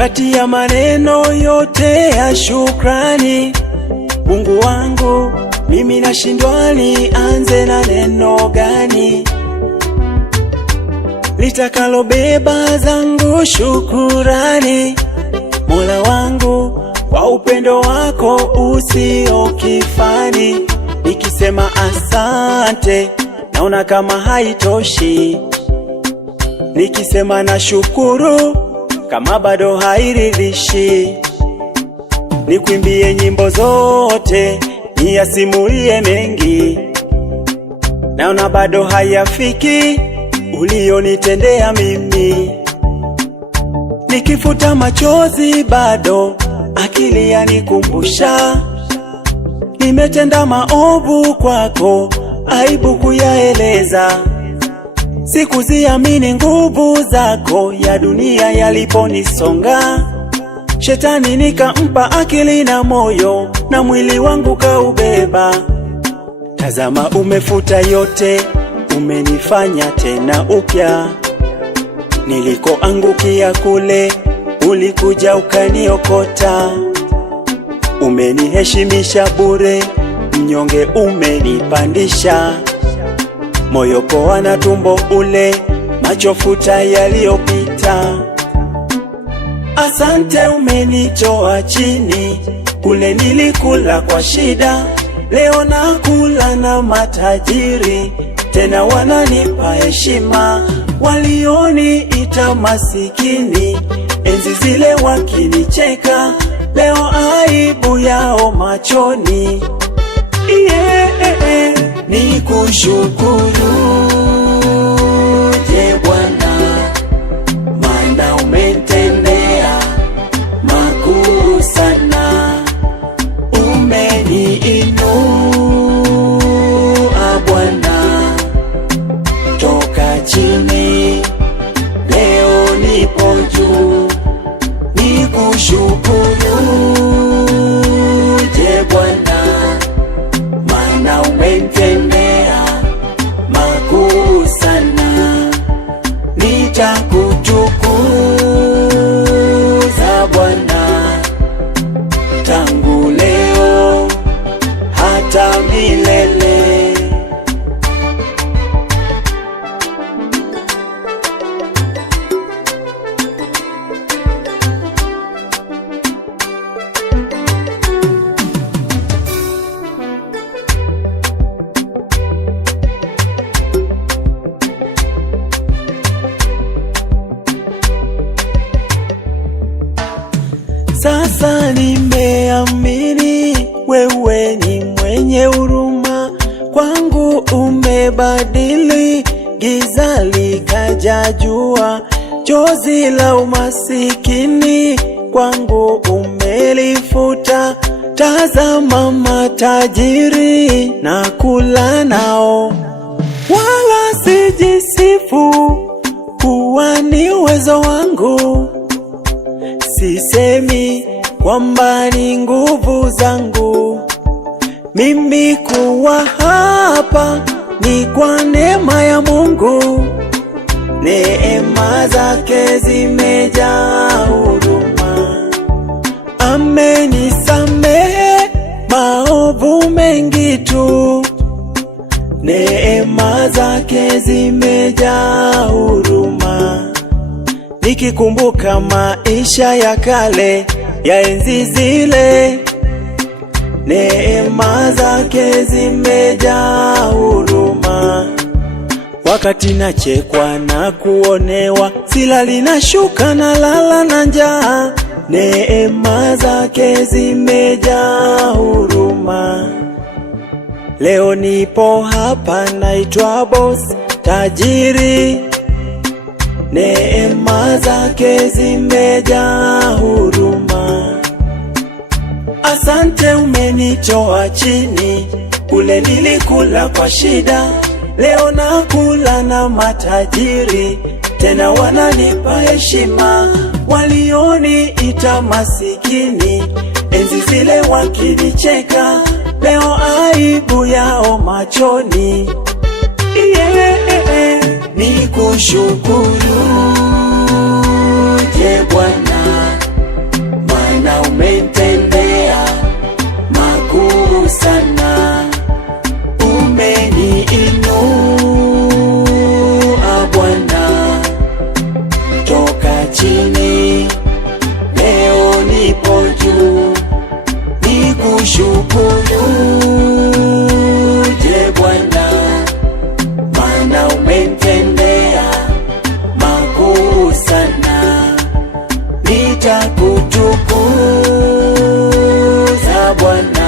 Kati ya maneno yote ya shukrani, Mungu wangu, mimi nashindwa nianze na neno gani litakalobeba zangu shukurani. Mola wangu, kwa upendo wako usio kifani, nikisema asante naona kama haitoshi, nikisema na shukuru kama bado hairidhishi. Nikuimbie nyimbo zote, niyasimulie mengi, naona bado hayafiki ulionitendea mimi. Nikifuta machozi bado akili yanikumbusha, nimetenda maovu kwako, aibu kuyaeleza. Sikuziamini nguvu zako, ya dunia yaliponisonga. Shetani nikampa akili na moyo, na mwili wangu kaubeba. Tazama umefuta yote, umenifanya tena upya. Nilikoangukia kule, ulikuja ukaniokota. Umeniheshimisha bure, mnyonge umenipandisha. Moyo poa na tumbo ule, machofuta yaliyopita. Asante umenitoa chini, kule nilikula kwa shida. Leo nakula na matajiri, tena wananipa heshima. Walioniita masikini, enzi zile wakinicheka, leo aibu yao machoni. Nikushukuru je Bwana, maana umetendea makuu sana. Umeniinua Bwana toka chini, leo nipo juu. Nikushukuru je Bwana, maana umetendea makuu sana. Nitakutukuza Bwana tangu leo hata milele. Sasa nimeamini wewe ni mwenye huruma, kwangu umebadili giza likaja jua. Chozi la umasikini kwangu umelifuta. Tazama matajiri na kula nao, wala sijisifu kuwa ni uwezo wangu. Sisemi kwamba ni nguvu zangu, mimi kuwa hapa ni kwa neema ya Mungu. Neema zake zimejaa huruma, amenisamehe maovu mengi tu. Neema zake zimejaa huruma. Nikikumbuka maisha ya kale ya enzi zile, neema zake zimejaa huruma. Wakati nachekwa na kuonewa, silali nashuka na lala na njaa, neema zake zimejaa huruma. Leo nipo hapa naitwa boss tajiri, neema zake zimejaa huruma. Asante umenitoa chini, kule nilikula kwa shida. Leo nakula na matajiri, tena wananipa heshima. Walioniita masikini, enzi zile wakinicheka, leo aibu yao machoni. Nikushukuru je Bwana, maana umenitendea makuu sana. Umeniinua Bwana toka chini, leo nipo juu. Nikushukuru Bwana, maana umenitendea makuu sana. Nitakutukuza Bwana.